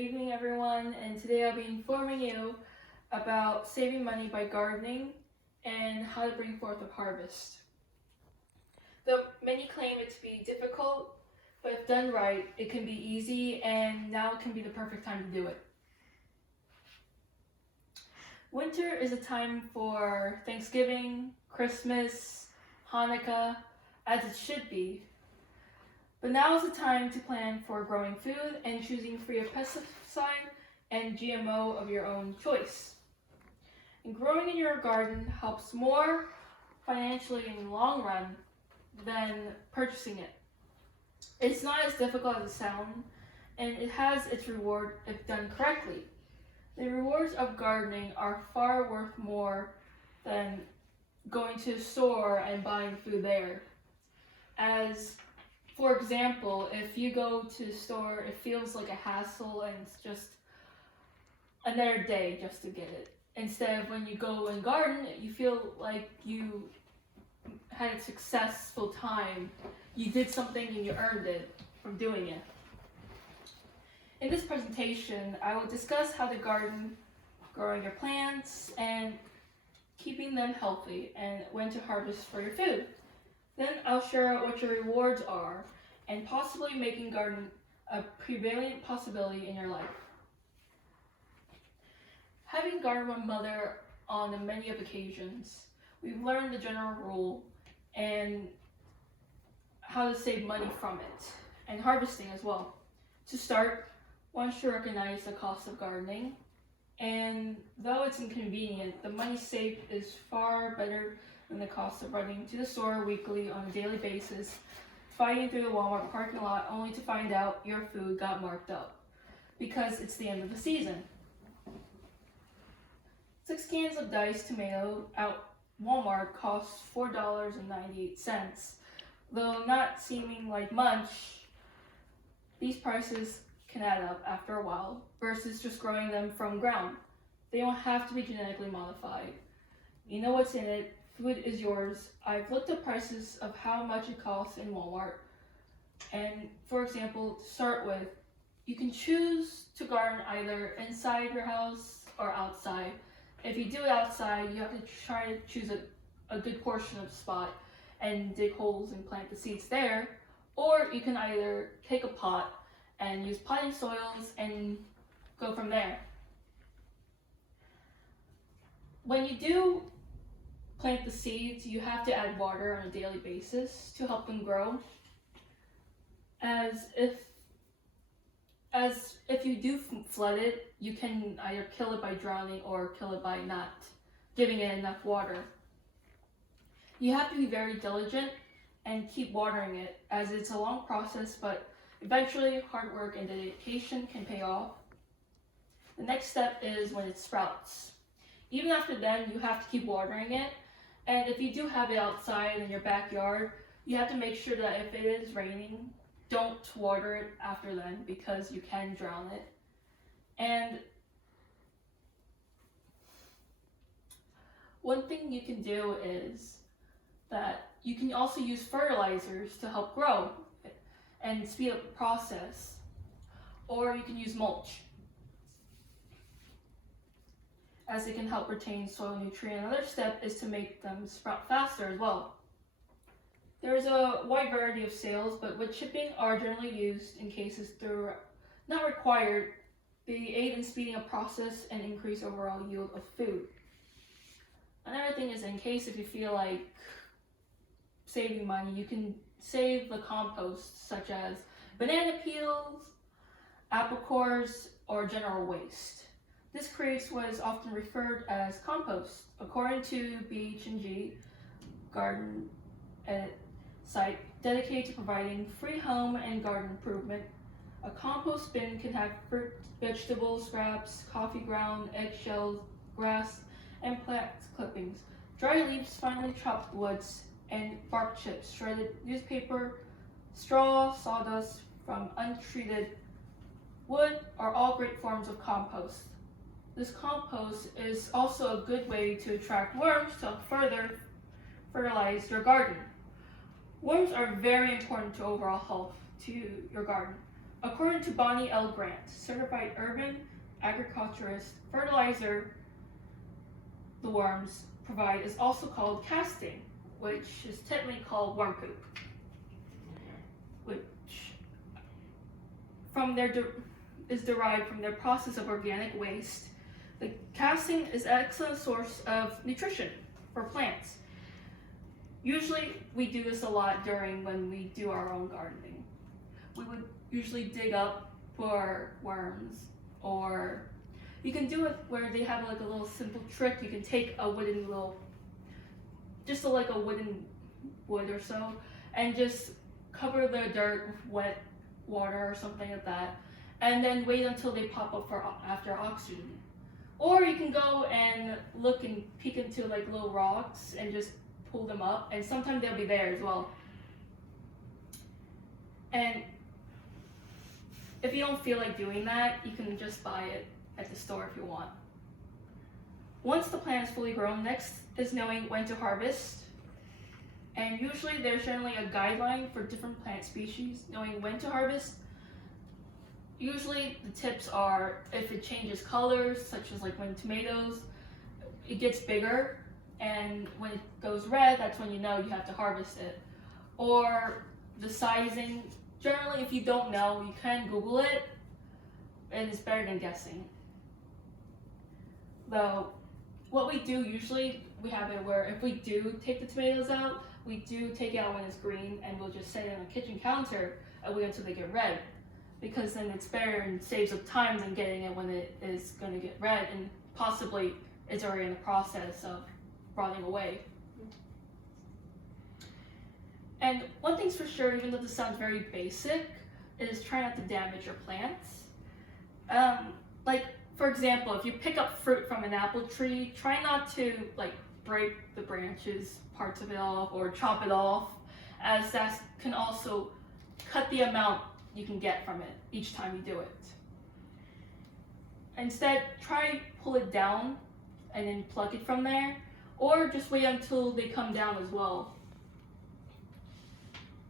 evening, everyone, and today I'll be informing you about saving money by gardening and how to bring forth a harvest. Though many claim it to be difficult, but if done right, it can be easy, and now can be the perfect time to do it. Winter is a time for Thanksgiving, Christmas, Hanukkah, as it should be. But now is the time to plan for growing food and choosing free of pesticide and GMO of your own choice. And growing in your garden helps more financially in the long run than purchasing it. It's not as difficult as it sounds, and it has its reward if done correctly. The rewards of gardening are far worth more than going to the store and buying food there. As for example, if you go to the store, it feels like a hassle and it's just another day just to get it. Instead of when you go and garden, you feel like you had a successful time. You did something and you earned it from doing it. In this presentation, I will discuss how to garden, growing your plants, and keeping them healthy, and when to harvest for your food. Then I'll share what your rewards are, and possibly making gardening a prevalent possibility in your life. Having gardened with mother on many of occasions, we've learned the general rule and how to save money from it, and harvesting as well. To start, one should recognize the cost of gardening, and though it's inconvenient, the money saved is far better than the cost of running to the store weekly on a daily basis, fighting through the Walmart parking lot only to find out your food got marked up because it's the end of the season. 6 cans of diced tomato at Walmart cost $4.98. Though not seeming like much, these prices can add up after a while versus just growing them from ground. They don't have to be genetically modified. You know what's in it. Food is yours. I've looked up prices of how much it costs in Walmart. And for example, to start with, you can choose to garden either inside your house or outside. If you do it outside, you have to try to choose a good portion of the spot and dig holes and plant the seeds there. Or you can either take a pot and use potting soils and go from there. When you do plant the seeds, you have to add water on a daily basis to help them grow. As if you do flood it, you can either kill it by drowning or kill it by not giving it enough water. You have to be very diligent and keep watering it, as it's a long process, but eventually hard work and dedication can pay off. The next step is when it sprouts. Even after then, you have to keep watering it. And if you do have it outside in your backyard, you have to make sure that if it is raining, don't water it after then because you can drown it. And one thing you can do is that you can also use fertilizers to help grow and speed up the process. Or you can use mulch, as it can help retain soil nutrient. Another step is to make them sprout faster as well. There's a wide variety of sales, but wood chipping are generally used in cases they're not required. They aid in speeding up process and increase overall yield of food. Another thing is, in case if you feel like saving money, you can save the compost such as banana peels, apple cores, or general waste. This creates what is often referred as compost. According to BH&G Garden site dedicated to providing free home and garden improvement, a compost bin can have fruit, vegetable scraps, coffee ground, eggshells, grass, and plant clippings, dry leaves, finely chopped woods, and bark chips, shredded newspaper, straw, sawdust from untreated wood are all great forms of compost. This compost is also a good way to attract worms to further fertilize your garden. Worms are very important to overall health to your garden. According to Bonnie L. Grant, certified urban agriculturist, fertilizer the worms provide is also called casting, which is technically called worm poop, which is derived from their process of organic waste. The casting is an excellent source of nutrition for plants. Usually we do this a lot during when we do our own gardening. We would usually dig up for worms, or you can do it where they have like a little simple trick. You can take a wooden like a wooden wood or so, and just cover the dirt with wet water or something like that, and then wait until they pop up after oxygen. Or you can go and look and peek into like little rocks and just pull them up, and sometimes they'll be there as well. And if you don't feel like doing that, you can just buy it at the store if you want. Once the plant is fully grown, next is knowing when to harvest. And usually there's generally a guideline for different plant species, knowing when to harvest. Usually the tips are if it changes colors, such as like when tomatoes, it gets bigger, and when it goes red, that's when you know you have to harvest it. Or the sizing, generally if you don't know, you can Google it, and it's better than guessing. Though, what we do usually, we have it where if we do take the tomatoes out, we do take it out when it's green, and we'll just set it on the kitchen counter and wait until they get red. Because then it's better and saves up time than getting it when it is going to get red and possibly it's already in the process of rotting away. And one thing's for sure, even though this sounds very basic, is try not to damage your plants. Like, for example, if you pick up fruit from an apple tree, try not to like break the branches, parts of it off, or chop it off, as that can also cut the amount you can get from it each time you do it. Instead, try pull it down and then pluck it from there, or just wait until they come down as well.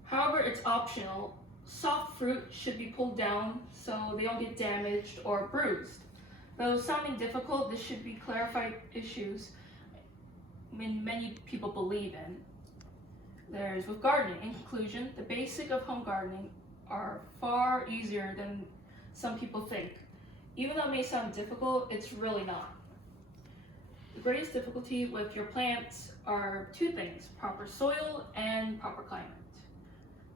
However, it's optional. Soft fruit should be pulled down so they don't get damaged or bruised. Though sounding difficult, this should be clarified issues many people believe in. There's with gardening. In conclusion, the basics of home gardening are far easier than some people think. Even though it may sound difficult, it's really not. The greatest difficulty with your plants are two things: proper soil and proper climate.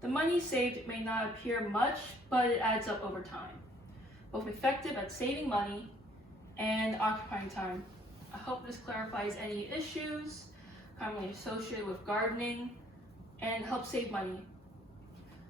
The money saved may not appear much, but it adds up over time. Both effective at saving money and occupying time. I hope this clarifies any issues commonly associated with gardening and helps save money.